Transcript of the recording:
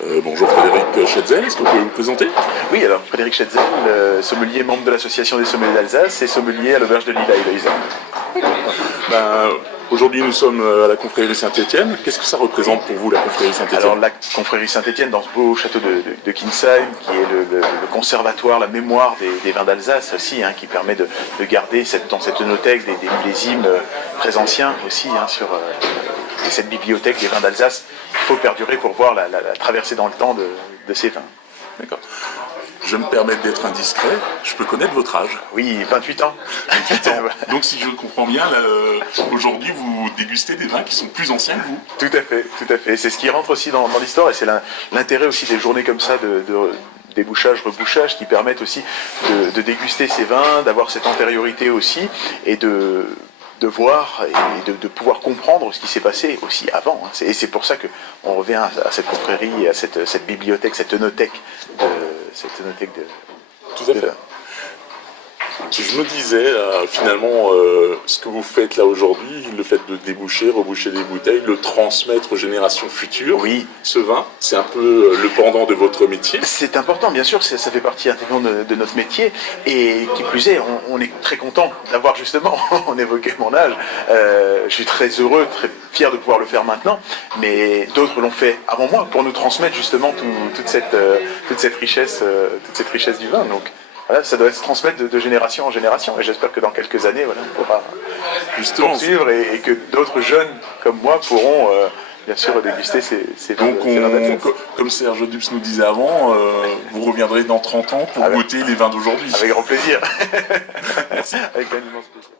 Bonjour Frédéric Schetzel, est-ce que vous pouvez vous présenter? Oui, alors Frédéric Schetzel, sommelier membre de l'association des sommeliers d'Alsace et sommelier à l'auberge de Lille à Heloïse. Aujourd'hui nous sommes à la confrérie Saint-Étienne. Qu'est-ce que ça représente pour vous la confrérie Saint-Étienne? Alors la confrérie Saint-Étienne, dans ce beau château de Kinsheim, qui est le conservatoire, la mémoire des vins d'Alsace aussi, qui permet de garder dans cette œnothèque des millésimes très anciens aussi, et cette bibliothèque des vins d'Alsace. Il faut perdurer pour voir la traversée dans le temps de ces vins. D'accord. Je me permets d'être indiscret, je peux connaître votre âge? Oui, 28 ans. 28 ans. Donc si je comprends bien, aujourd'hui vous dégustez des vins qui sont plus anciens que vous. Tout à fait, tout à fait. C'est ce qui rentre aussi dans l'histoire et c'est l'intérêt aussi des journées comme ça de débouchage, rebouchage qui permettent aussi de déguster ces vins, d'avoir cette antériorité aussi et de voir et de pouvoir comprendre ce qui s'est passé aussi avant. Et c'est pour ça qu'on revient à cette confrérie, à cette bibliothèque, cette œnothèque de... Tout à fait. Je me disais, finalement, ce que vous faites là aujourd'hui, le fait de déboucher, reboucher des bouteilles, le transmettre aux générations futures, oui. Ce vin, c'est un peu le pendant de votre métier. C'est important, bien sûr, ça fait partie intégrante de notre métier, et qui plus est, on est très content d'avoir justement, on évoquait mon âge, je suis très heureux, très fier de pouvoir le faire maintenant, mais d'autres l'ont fait avant moi, pour nous transmettre justement toute cette richesse du vin. Donc, voilà, ça doit se transmettre de génération en génération, et j'espère que dans quelques années, on pourra justement poursuivre et que d'autres jeunes comme moi pourront bien sûr déguster ces vins. Donc, comme Serge Dubs nous disait avant, vous reviendrez dans 30 ans pour goûter les vins d'aujourd'hui. Avec grand plaisir. Avec un immense plaisir.